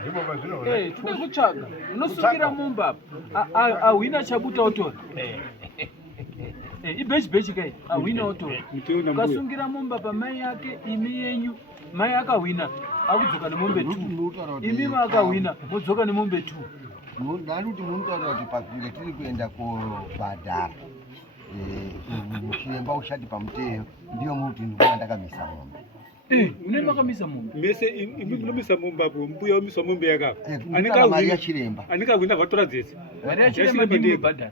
ndipo pazvinoona. Tode kutsvaga. Unosungira momba apa. Ahwina chabuta otora. Batch kai. Ahwina otora. Ukasungira momba pamai yake imi yenyu. Mai akahwina akudzoka nemombe 2. Imi makahwina modzoka nemombe 2. Ndaruti munotaura kuti pakunge tiri kuenda kobhadhara chiremba ushati pamuteyo ndiyo muti ndikuva ndakamisa mombe. Une makamisa mombe mese imi munomisa mombe apo mbuya omisa mombe yakapa mari yachiremba anikahwina vatora dzese mari yachiremba ndimi bhadhara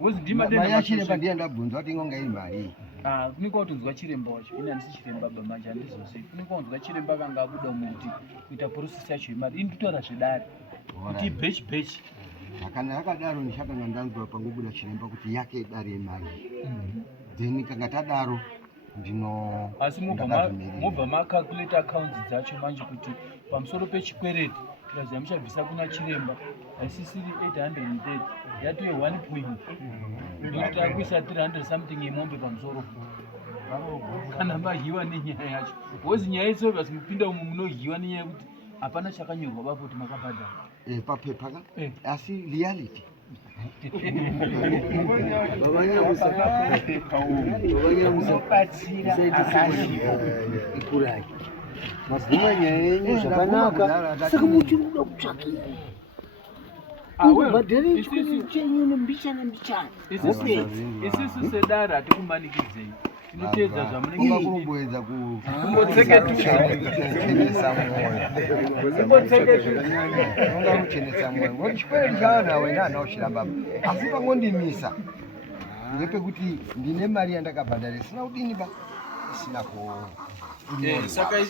wozi ndima mari yachiremba ndiye ndabvunza kuti ingonga iri mari. Kunika kutonzwa chiremba wacho ine handisi chiremba bamanje handizosei. Kunika kunzwa chiremba kanga abuda umuti kuita process yacho yemari inditora zvedare kuti batch. Kana yakadaro ndichakanga ndanzwa pangobuda chiremba kuti yake dare yemari. Then kanga tadaro asi mobva macalculate accounts dzacho manje kuti pamusoro pechikwereti tiraziva muchabvisa kuna chiremba haisisiri 830 yatove 1 point ndokuti akuisa 300 something yemombe pamusoro kana mahiwa nenyaya yacho. Wozi nyaya itso basi mupinda umu munohiwa nenyaya yekuti hapana chakanyorwa bapo kuti makabhadhara papepa asi reality ikurai mazima nyaya yenyu zvakanaka saka muchiri kuda kutsvakira ubhadhare chikuru chenyu nembichana isusu sedare hatikumanikidzei tinotedza zvamunenge kumboedza kuchenesa mwoyo ngoti chikwere chaanawo ina anawo chiramba asi pangondimisa ngepekuti ndine mari yandakabhadhara sina kudini ba isina saka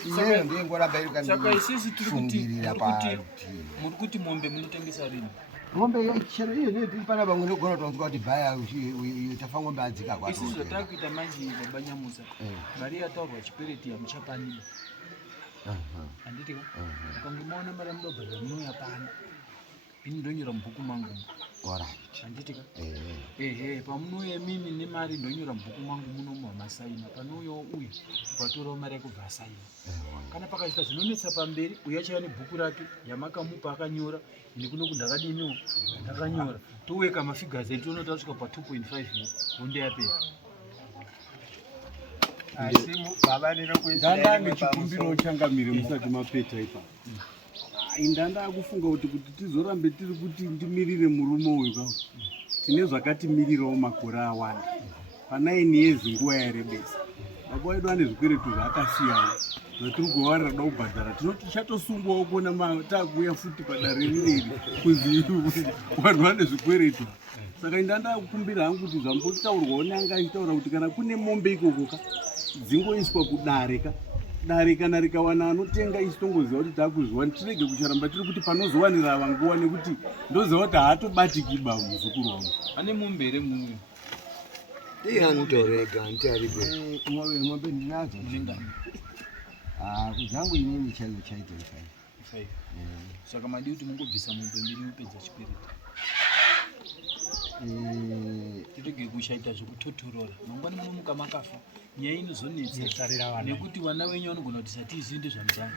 isisi shungirira muri kuti mombe munotengesa rini? Ng'ombe chero iyo ndio pana bamwe nogona tonzwa kuti baya tafa ng'ombe adzika kwa. Isisi zvotakuita manje baba Nyamusa. Mari yataurwa chipereti yamuchapanira. Handiti ukange maona mari yamudobhadhara munoyapana. Ini ndonyora mubhuku mangu. Alright. Handiti pamunouya mimi nemari ndonyora mubhuku mangu munomu hamasaina. Panouyawo uyu ukatorawo mari yakubva asaina. Kana pakaita zvinonetsa pamberi uyu achava nebhuku rake yamakamupa akanyora. Ini kunoku ndakadiniwo ndakanyora. Toweka mafigures edu toona tasvika pa 2.5 hunde yapera. Asi baba ndinokuisa ndanda chikumbiro changamire musati mapeta ipa. Ndanda akufunga kuti tizorambe tiri kuti ndimirire murume uyu ka. Tine zvakatimirirawo makore awanda. Pa 9 years nguva yarebesa. Baba wedu ane zvikweretu zvaakasiyawo. Zvatiri kuwarira da kubhadhara. Tinoti chatosungwawo kuona takuuya futi padare rineri kuzi vanhu vane zvikweretu. Saka ndanda akukumbira hangu kuti zvambotaurwawo nanga achitaura kuti kana kune mombe ikoko ka dzingoiswa kudare ka. Dare kana rikawana anotenga isi tongoziva kuti takuzviwani tirege kucharamba tiri kuti panozowanira ava nguva nekuti ndoziva kuti haatobatikiba muzukuru wangu. Ane mombe here muyo? Anotorega ndiaribe. Ng'ombe ndinadzo. Kuzangu inini chaiwo chaito 5. Saka madi kuti mungobvisa mombe mbiri mupedza chipereti. Tirege kushaita zvekutotorora. Mangwani munomuka makafa. Nyaya inozonetsa nekuti vana venyu vanogona kuti satizivi ndezvamudhara.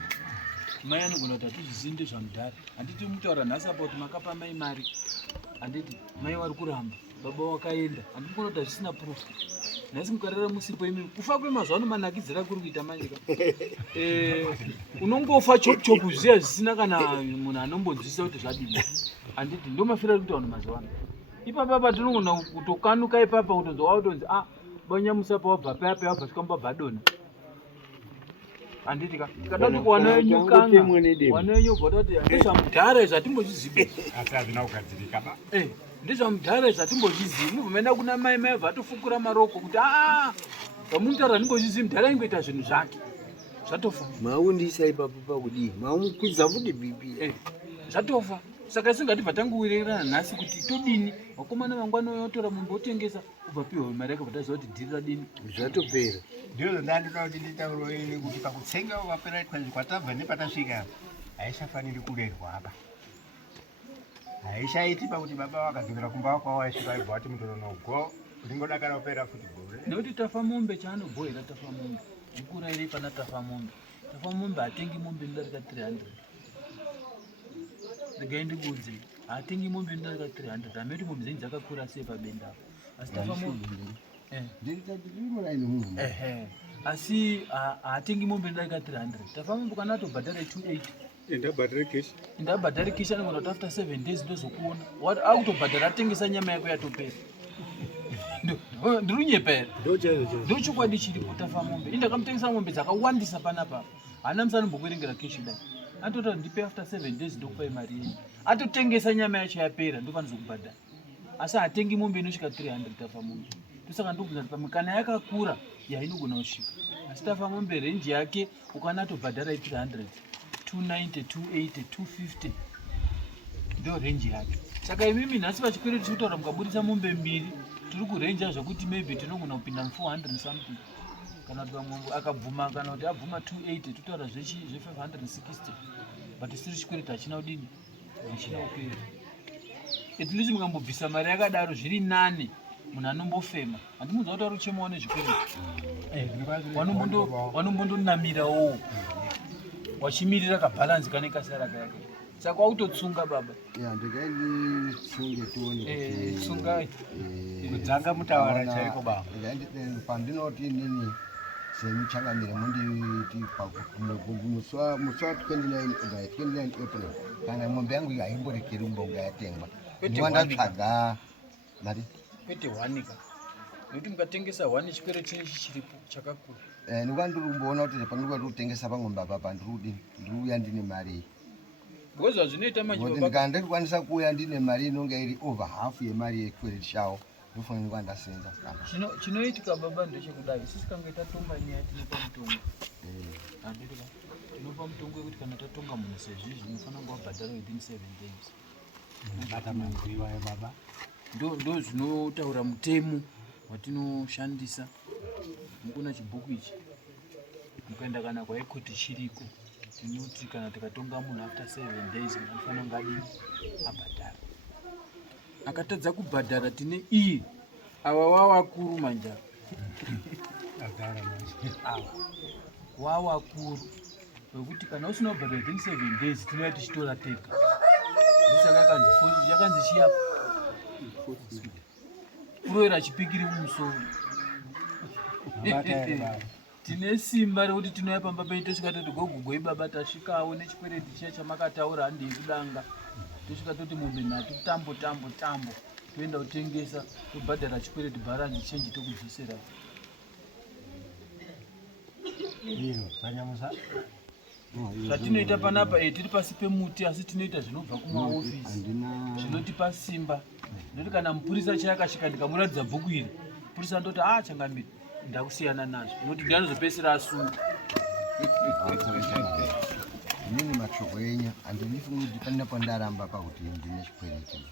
Mai anogona kuti hatizvizivi ndezvamudhara. Handiti mutaura nhasi apa kuti makapa mai mari. Handiti mai vari kuramba. Baba wakaenda. Handiti mugona kuti hazvisina proof. Nhasi mukarara musipo imi kufa kwemazuva anomanakidzira kuri kuita manje ka. Unongofa chopu zviya zvisina kana munhu anombonzwisisa kuti zvadini. Handiti ndomafira kuti vanhu mazuva ano. Ipapa patinogona kutokanuka ipapa kutonzwa kutonzi Banyamusa pa wabva papa wabva swika dona. Handiti ka kadati kuwana yenyukanga wana yenyobva kuti ndezvamudhara zvatimbozizibe. Asi hazvina kugadzirika ba. Ndezvamudhara zvatimbozizibe. Muvhumenda kuna mai mai vatofukura maroko kuti pamunutaura ndimbozizibe mudhara ingoita zvinhu zvake. Zvatofa. Maundisa ipapo pakudii? Maumukwidza futi BP. Zvatofa. Saka singati vatanguwirerana nhasi kuti todini vakomana vangwana vatora mombe otengesa ubva piwa mari yake vataziva kuti dhiri radini zvatopera. Ndizvo ndandinoda kuti nditaure kuti pakutsenga wapera kwatabva nepatasvika haisafaniri kurerwa apa. Haishaiti pakuti baba wakadzokera kumba kwavo aisvika aibva ati mutononogo ndingodakara kupera futi gore. Nekuti tafa mombe chaanobhoera tafa mombe ikura iri pana tafa mombe. Tafa mombe hatengi mombe inodarika 300. Regai ndibudze hatengi mombe inodarika 300. Hameti mombe dzenyu dzakakura sei pabenda apo. Asi tafa mombe asi hatengi mombe inodarika 300. Tafa mombe kana atobhadhara 280. Ndabhadhari kisha anogona kuti after 7 days ndozokuona akutobhadhara atengesa nyama yako yatopera. Ndirunyepera ndo chokwadi chiri kutafa mombe. Indakamutengesa mombe dzakawandisa panapa hana musanombokuerengera keshi dai atota ndipe after 7 days ndokupai mari yenyu atotengesa nyama yacho yapera ndopanozokubhadhara. Asi hatengi mombe inosvika 300 tafa mombe. Tosaka ndobvunza kuti pamwe kana yakakura yainogona kusvika. Asi tafa mombe renji yake ukana atobhadhara 300 290 280 250 ndo renji yake. Saka imimi nhasi pachikwereti chikutaura mukabudisa mombe mbiri tiri kurenja zvokuti maybe tinogona kupinda 400 something. Kana kuti pamwe akabvuma kana kuti abvuma 280 totaura zve 560 but siri chikwereti hachina kudini hachina kupera. At least mukambobvisa mari yakadaro zviri nane munhu anombofema. Handimuudza kuti ari kuchemawo nezvikwereti wanombondonamirawo wachimirira kabhalansi kane kasara kake. Saka wakutotsunga baba. Ndingaitsunge tione tsungai kudzanga mutawara chaiko baba. Pandinoti nini semuchangamire munditi musi 29 April kana mombe yangu haimborekeri umbonga yatengwa ndiwandatsvaga mari kwete 1 ka nekuti mukatengesa 1 chikwereti chinhu chiripo chakakura. Ndikwandirumboona kuti pandikati kutengesa pang'ombe apa ndiriuya ndine mari Ngoza zvinoita manje ndikandikwanisa kuuya ndine mari inonga iri over half yemari yekwereti shawo ndofanira kuva ndasenza kana chinoitika baba ndechekudai isusu kange tatonga nyaya tinopa mutongo handitika tinopa mutongo wekuti kana tatonga munhu sezvizvi unofanira kunge wabhadhara within 7 days bata mangwiwayo baba ndo zvinotaura mutemo watinoshandisa mukuna chibhuku ichi. Mukaenda kana kwaikoti chiriko tinoti kana tikatonga munhu after 7 days unofanira kunge adini abhadhara. Akatadza kubhadhara tine iye ava wavakuru manja ava wavakuru wekuti kana usina kubhadhara within 7 days tinouya tichitora tega. Ndosaka yakanzi chiyapa kuroera chipikiri mumusoro. Tine simba rekuti tinouya pamba penyu tosvika toti gogogoi baba tasvikawo nechikwereti chiya chamakataura handei kudanga. Tosvika toti mombe nhatu tambo toenda kutengesa tobhadhara chikwereti bharanzi chenji tokudzosera. Zvatinoita panapa tiri pasi pemuti asi tinoita zvinobva kumaofisi zvinotipa simba. Nekuti kana mupurisa chayakasvika ndikamuratidza bhuku iri mupurisa ndoti changamiri ndakusiyana nazvo nokuti ndianozopedzisira asunga. inini mashoko enyu handinifunga kuti panina pandaramba pakuti ndine chikwereti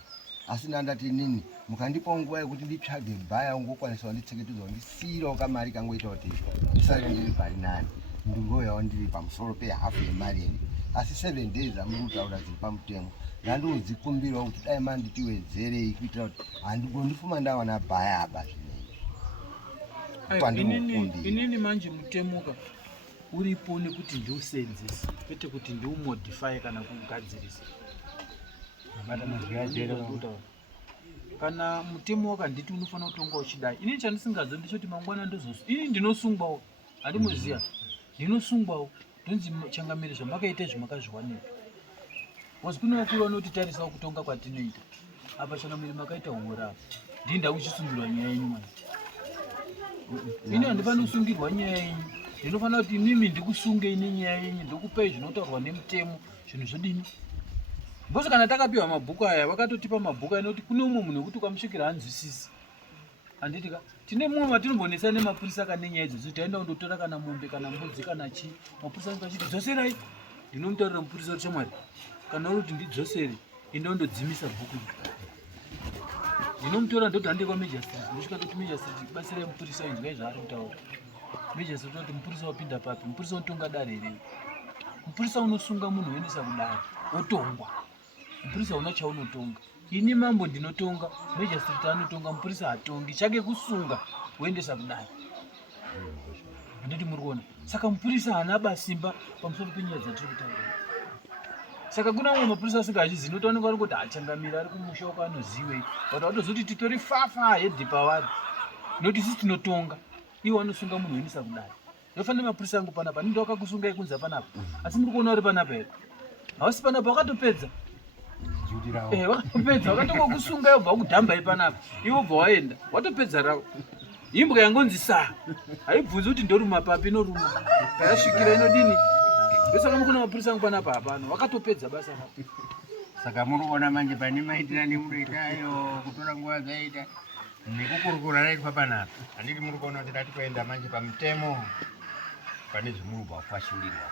asi ndandati inini mukandipa nguva yekuti nditsvage bhaya ungokwanisa kunditseketedza kundisiyirawo kamari kangoita kuti ndisare ndiri pari nani ndingoyawo ndiri pamusoro pehafu yemari eni asi 7 days amuri kutaura dziri pamutemo ndandodzikumbirawo kuti dai manditiwedzerei kuitira kuti handigondifuma ndawana bhaya apa zvinei. Inini manje mutemuka uripo nekuti ndiusenzese kwete kuti ndiumodify kana kugadzirisa. Kana mutemo wakanditi unofanira kutonga uchidai inini chandisingazivi ndechoti mangwana ini ndinosungwawo handimuziya ndinosungwawo ndonzi changamire zvamakaita zvamakazviwanira wazi kune vakuru vanotitarisawo kutonga kwatinoita apa changamire makaita uora ndinda uchisungirwa nyaya yenyu mwana. Ini handifanira kusungirwa nyaya yenyu ndinofanira kuti mimi ndikusungei nenyaya yenyu ndokupei zvinotaurwa nemutemo zvinhu zvodini. Mbozi kana takapiwa mabhuku aya vakatotipa mabhuku anoti kune umwe munhu wekuti ukamusvikira hanzwisisi. Handitika tine mumwe matinombonesa nemapurisa akanenyaya idzodzo taenda kundotora kana mombe kana mbudzi kana chii mapurisa akachiti dzoserai. Ndinomutaurira mupurisa kuti shamwari kana uri kuti ndidzosere enda undodzimisa bhuku iri. Ndinomutora ndoti handei kwaMajor Street ndosvika toti Major Street batsirai mupurisa inzwai zvaari kutaura. Major Street kuti mupurisa wapinda papi mupurisa unotonga dare here. Mupurisa unosunga munhu uendesa kudare wotongwa. Mupurisa una chaunotonga. Ini mambo ndinotonga Major Street anotonga mupurisa hatongi chake kusunga woendesa kudare. Handiti muri kuona saka mupurisa haana basimba pamusoro penyaya dzatiri kutaura. Saka kuna umwe mapurisa asingazivi notaoneka ari kuti achangamira ari kumusha uko anoziwei kuti watozoti titori fafa hedhi pavari noti isusu tinotonga iwo anosunga munhu uendesa kudare. Ndofanira mapurisa angu panapa ndinda wakakusungai kunzi panapa asi muri kuona uri panapa here hausi panapa wakatopedza wakatopedza wakatongokusungai wobva wakudhambai panapa iwo bva waenda watopedza ravo. Imbwa yangonzi saa haibvunzi kuti ndoruma papi inoruma kayasvikira inodini. Ndosaka mukuna mapurisa angu panapa hapana wakatopedza basa rapo. Saka muri kuona manje pane maitira nemunoitayo kutora nguva dzaita nekukurukura raitwa panapa handiti muri kuona kuti dati kuenda manje pamutemo pane zvimurubva kufashurirwa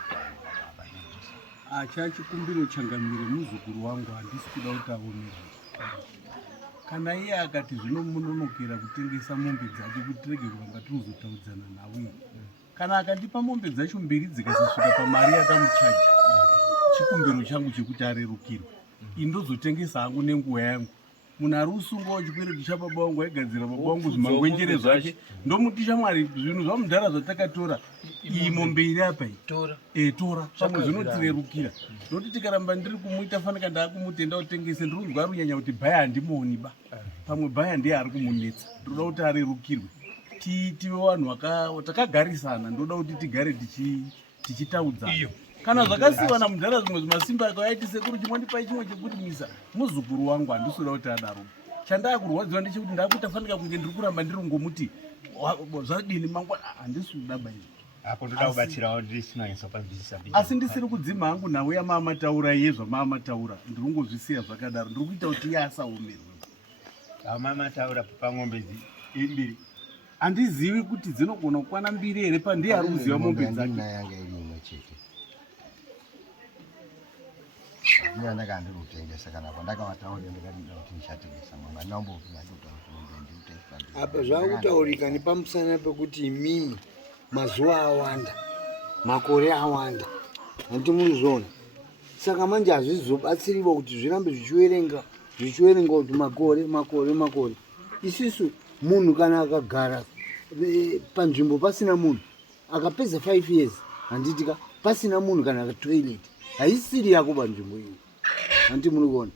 chikumbiro changamire muzukuru wangu handisi kuda kuti aomerwe. Kana iye akati zvinomunonokera kutengesa mombe dzake kuti tirege kuramba tinozotaudzana nawe kana akandipa mombe dzacho 2 dzikasasvika pamari yakamuchaja chikumbiro changu chekuti arerukirwe indozotengesa hangu nenguva yangu. Munhu ari kusungawo chikwereti chababa wangu aigadzira baba wangu zvimangwenjere zvake ndomuti shamwari zvinhu zvamudhara zvatakatora iyi mombe iri apa iyi tora pamwe zvinotirerukira nokuti tikaramba ndiri kumuita fanika ndaakumutenda kutengese ndirinzwa runyanya kuti bhaya handimuoni ba pamwe bhaya ndiye ari kumunetsa ndoda kuti arerukirwe tive vanhu takagarisana ndoda kuti tigare tichitaudzana. Kana zvakasiyana mudhara zvimwe zvimasimba akaiti sekuru chimwandipai chimwe chekuti misa muzukuru wangu handisuda kuti adaro. Chandakurwadziwa ndechekuti ndaakutafanika kunge ndiri kuramba ndiri ngomuti zvadini mangwana handisuda baini. Apo ndoda kubatsirawo ndisinanyisa panzwisisa. Asi ndisiri kudzima hangu nawe yamamataura iye zvamamataura ndiri kungozvisiya zvakadaro ndiri kuita kuti iye asaomerwe. Mama taura pang'ombe imbiri. Handizivi kuti dzinogona kukwana 2 here pandiye ari kuziva mombe dzake. Yanga iri imwe chete. Ndina ndakandikutengesa kana pandakavataurira ndikadida kuti ndichatengesa mwana ndambopinda kutaura kuti mombe ndikutengesa. Apa zvakutaurika nepamusana pekuti imimi mazuva awanda, makore awanda, handiti munozviona. Saka manje hazvizobatsiriwo kuti zvirambe zvichiverenga kuti makore. Isusu munhu kana akagara panzvimbo pasina munhu akapedza 5 years handitika pasina munhu kana akatoilet haisiri yako panzvimbo iyi, handiti munikuona.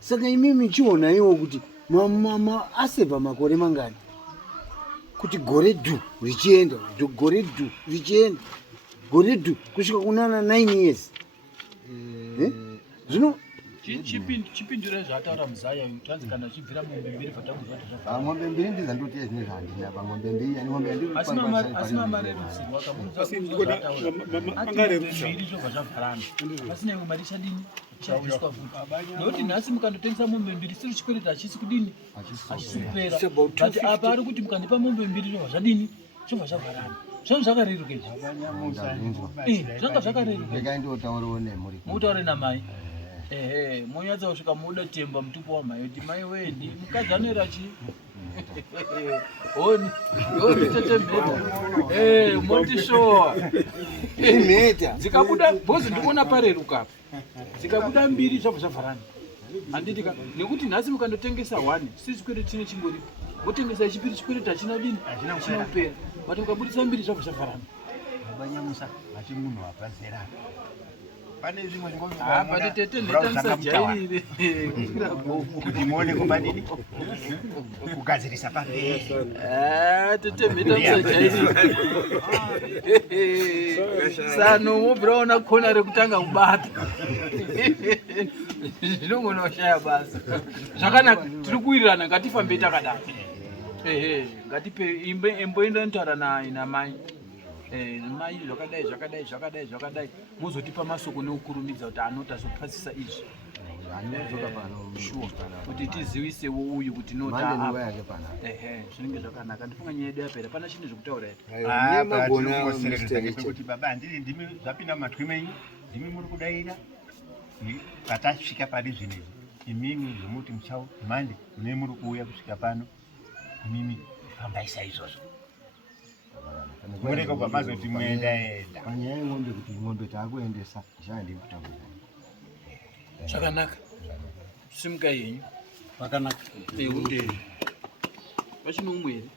Saka imimi chionaiwo kuti aseva makore mangani kuti gore dhu richienda gore dhu kusvika kunana 9 years. Zvino chipindure zvataura muzaya tanzi kana achibvira mombe 2 patakuzva Ng'ombe 2 ndizandoti ezvine zvandina pang'ombe 2 yani ng'ombe asina mari rusirwa kamunzvambiri zvobva zvavharana pasina imwe mari chadini chaiswa futi nokuti nhasi mukandotengesa mombe 2 siri chikwere hachisi kudini hachisi kupera but apa ari kuti mukandipa mombe 2 zvobva zvadini zvobva zvavharana zvangu zvakareruka izvi zvanga zvakareruka ndikaindotaurawo nemuri mutaure namai monyatsa kusvika muda temba mutupo wamai kuti mai wendi mukadzi anoera chi honi tetemheta motishowa imheta dzikabuda bhozi ndikuona pareruka dzikabuda 2 zvabva zvavharana handitika nekuti nhasi mukandotengesa 1 si chikwere chine chingoripo motengesa chipiri chikwere hachina dini hachina kupera but mukabudisa 2 zvabva zvavharana Abanyamusa ati munhu wapazera. Pane zvimwe but tete ndetamusajairire kuti muone kubadini kugadzirisa pamberi. Tete mhetamusajairire sano mobvira ona kona rekutanga kubata zvinongona kushaya basa. Zvakanaka tiri kuwirirana ngatifambe takadaro. Ngatipe imboenda ntaura namai. Mai zvakadai muzotipa masoko neukurumidza kuti anotazopasisa izvi kuti tizivisewo uyu kuti zvinenge zvakanaka. Ndifunga nyaya yedu yapera pana chinhu zvekutaura here kuti baba handiri ndimi zvapinda mumatwi menyu ndimi muri kudaira patasvika padi zvinezvi imimi zvomuti muchau mande mune muri kuuya kusvika pano imimi fambaisa izvozvo mureko kwamazoti muendaenda panyaya yeng'ombe kuti ng'ombe taakuendesa zvandiri kutaura zvakanaka. Simukai henyu Zvakanaka. pachino umwe here